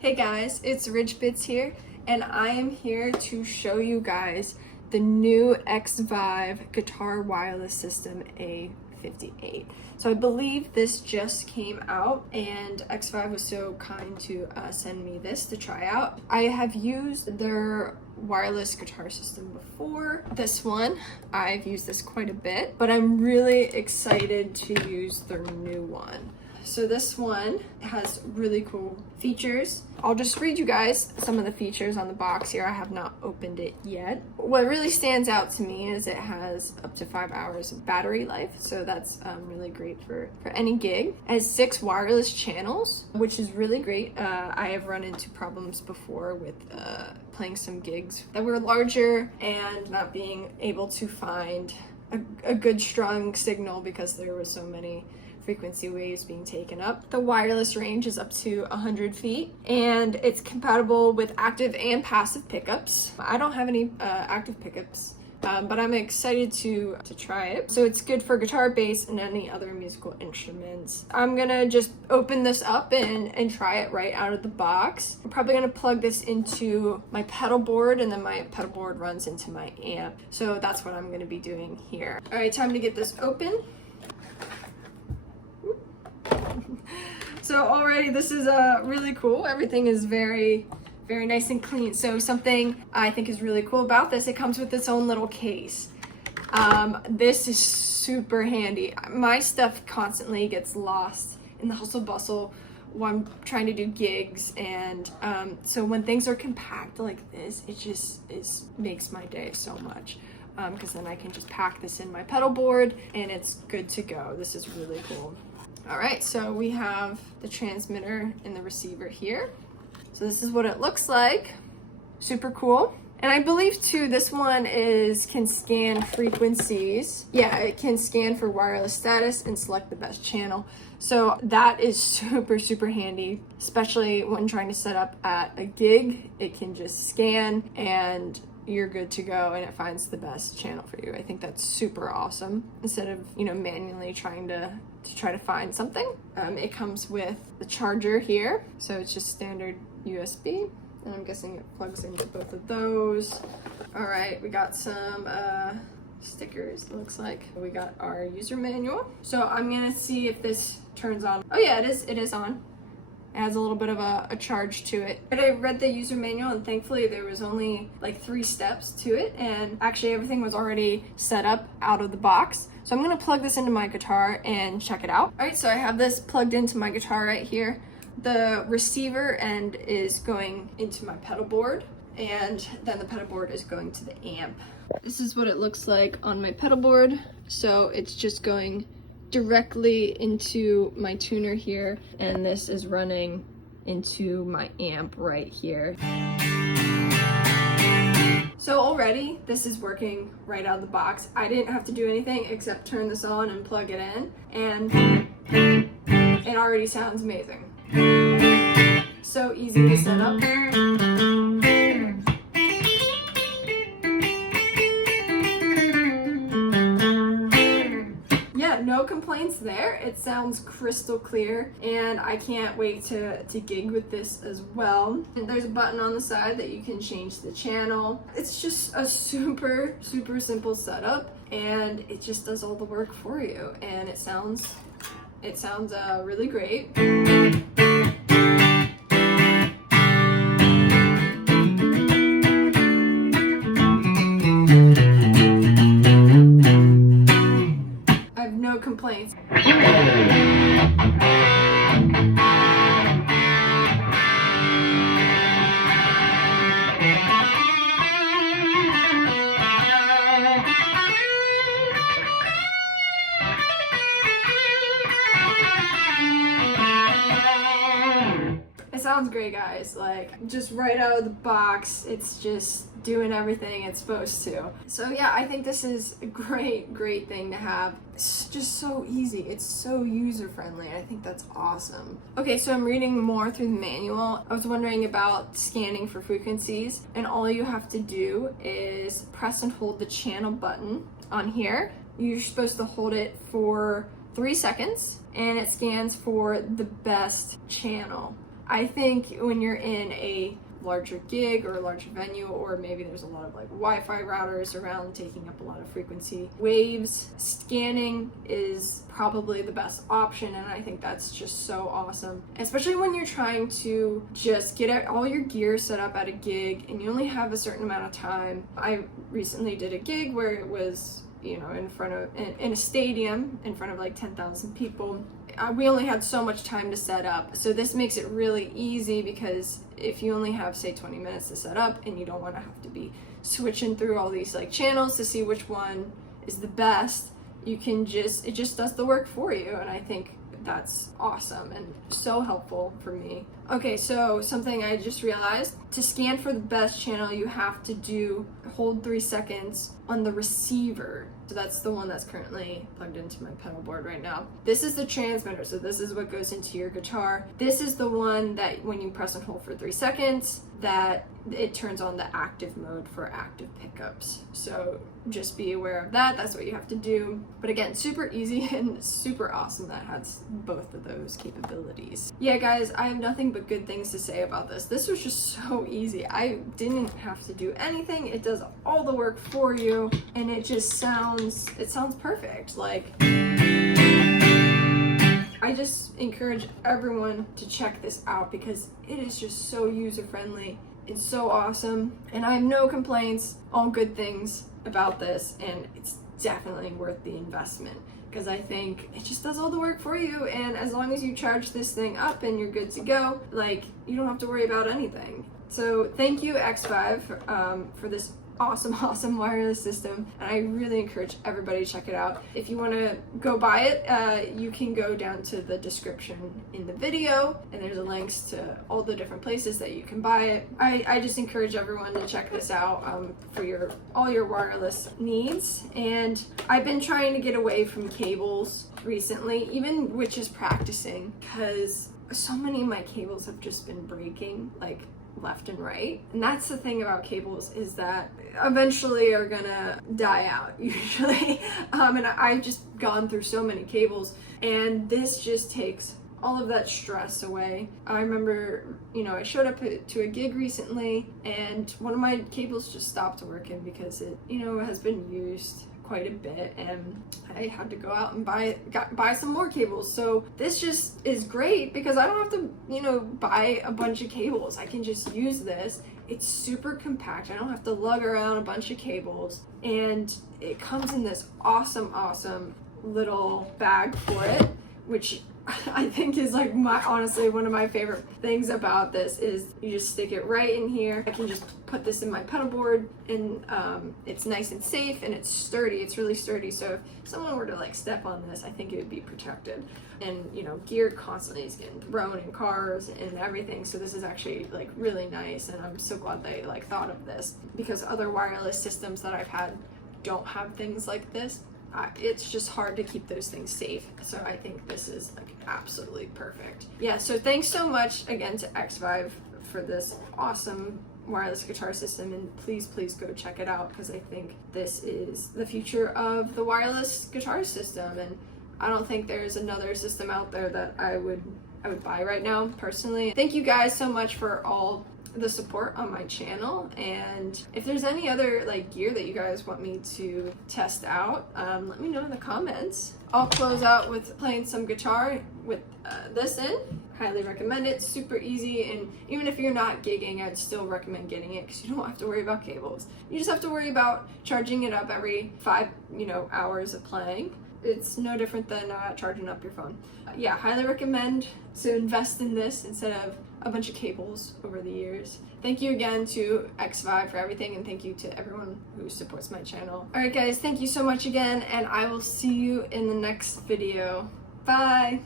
Hey guys, it's Rich Bits here, and I am here to show you guys the new XVive Guitar Wireless System A58. So I believe this just came out, and XVive was so kind to send me this to try out. I have used their wireless guitar system before. This one, I've used this quite a bit, but I'm really excited to use their new one. So this one has really cool features. I'll just read you guys some of the features on the box here. I have not opened it yet. What really stands out to me is it has up to 5 hours of battery life, so that's really great for any gig. It has 6 wireless channels, which is really great. I have run into problems before with playing some gigs that were larger and not being able to find a good strong signal because there were so many frequency waves being taken up. The wireless range is up to 100 feet, and it's compatible with active and passive pickups. I don't have any active pickups, but I'm excited to try it. So it's good for guitar, bass, and any other musical instruments. I'm gonna just open this up and try it right out of the box. I'm probably gonna plug this into my pedal board, and then my pedal board runs into my amp. So that's what I'm gonna be doing here. All right, time to get this open. So already this is really cool. Everything is very nice and clean. So something I think is really cool about this, it comes with its own little case. This is super handy. My stuff constantly gets lost in the hustle bustle when I'm trying to do gigs, and so when things are compact like this, it just makes my day so much. Because then I can just pack this in my pedal board and it's good to go. This is really cool. All right, so we have the transmitter and the receiver here. So this is what it looks like. Super cool. And I believe too, this one can scan frequencies. Yeah, it can scan for wireless status and select the best channel. So that is super handy, especially when trying to set up at a gig. It can just scan and you're good to go, and it finds the best channel for you. I think that's super awesome. Instead of, manually trying to find something. It comes with the charger here. So it's just standard USB, and I'm guessing it plugs into both of those. All right, we got some stickers, it looks like. We got our user manual. So I'm gonna see if this turns on. Oh yeah, it is on. It has a little bit of a charge to it. But I read the user manual, and thankfully there was only like 3 steps to it, and actually everything was already set up out of the box. So I'm gonna plug this into my guitar and check it out. All right, so I have this plugged into my guitar right here. The receiver end is going into my pedal board, and then the pedal board is going to the amp. This is what it looks like on my pedal board. So it's just going directly into my tuner here, and this is running into my amp right here. So already this is working right out of the box. I didn't have to do anything except turn this on and plug it in, and it already sounds amazing. So easy to set up. No complaints there. It sounds crystal clear, and I can't wait to gig with this as well. And there's a button on the side that you can change the channel. It's just a super simple setup, and it just does all the work for you, and it sounds really great. Complaints. It sounds great, guys. Like, just right out of the box, it's just doing everything it's supposed to. So yeah, I think this is a great thing to have. It's just so easy. It's so user-friendly. I think that's awesome. Okay, so I'm reading more through the manual. I was wondering about scanning for frequencies, and all you have to do is press and hold the channel button on here. You're supposed to hold it for 3 seconds, and it scans for the best channel. I think when you're in a larger gig or a larger venue, or maybe there's a lot of like Wi-Fi routers around taking up a lot of frequency waves, scanning is probably the best option, and I think that's just so awesome, especially when you're trying to just get all your gear set up at a gig and you only have a certain amount of time. I recently did a gig where it was, you know, in a stadium in front of like 10,000 people. We only had so much time to set up, so this makes it really easy, because if you only have, say, 20 minutes to set up and you don't want to have to be switching through all these like channels to see which one is the best, you can it just does the work for you, and I think that's awesome and so helpful for me. Okay, so something I just realized, to scan for the best channel, you have to hold 3 seconds on the receiver. So that's the one that's currently plugged into my pedal board right now. This is the transmitter, so this is what goes into your guitar. This is the one that when you press and hold for 3 seconds, that it turns on the active mode for active pickups. So just be aware of that. That's what you have to do. But again, super easy and super awesome that has both of those capabilities. Yeah, guys, I have nothing but good things to say about this. This was just so easy. I didn't have to do anything. It does all the work for you, and it just sounds perfect. Like, I just encourage everyone to check this out because it is just so user-friendly. It's so awesome, and I have no complaints, all good things about this, and it's definitely worth the investment because I think it just does all the work for you, and as long as you charge this thing up and you're good to go, like, you don't have to worry about anything. So thank you, XVive, for this awesome wireless system, and I really encourage everybody to check it out. If you want to go buy it, you can go down to the description in the video, and there's links to all the different places that you can buy it. I just encourage everyone to check this out for all your wireless needs. And I've been trying to get away from cables recently, even which is practicing, because so many of my cables have just been breaking, like, left and right. And that's the thing about cables, is that eventually are gonna die out usually. And I've just gone through so many cables, and this just takes all of that stress away. I remember, you know, I showed up to a gig recently and one of my cables just stopped working because it, you know, has been used quite a bit, and I had to go out and buy some more cables. So this just is great because I don't have to, you know, buy a bunch of cables. I can just use this. It's super compact. I don't have to lug around a bunch of cables, and it comes in this awesome little bag for it, which I think is like honestly one of my favorite things about this is you just stick it right in here. I can just put this in my pedal board, and it's nice and safe, and it's sturdy. It's really sturdy. So if someone were to like step on this, I think it would be protected. And you know, gear constantly is getting thrown in cars and everything. So this is actually like really nice, and I'm so glad they like thought of this, because other wireless systems that I've had don't have things like this. It's just hard to keep those things safe. So I think this is like absolutely perfect. Yeah, so thanks so much again to XVive for this awesome wireless guitar system, and please go check it out, because I think this is the future of the wireless guitar system, and I don't think there's another system out there that I would buy right now personally. Thank you guys so much for all the support on my channel, and if there's any other like gear that you guys want me to test out, let me know in the comments. I'll close out with playing some guitar with this in. Highly recommend it. Super easy, and even if you're not gigging, I'd still recommend getting it because you don't have to worry about cables. You just have to worry about charging it up every 5 hours of playing. It's no different than charging up your phone. Yeah, highly recommend to invest in this instead of a bunch of cables over the years. Thank you again to XVive for everything, and thank you to everyone who supports my channel. Alright guys, thank you so much again, and I will see you in the next video. Bye!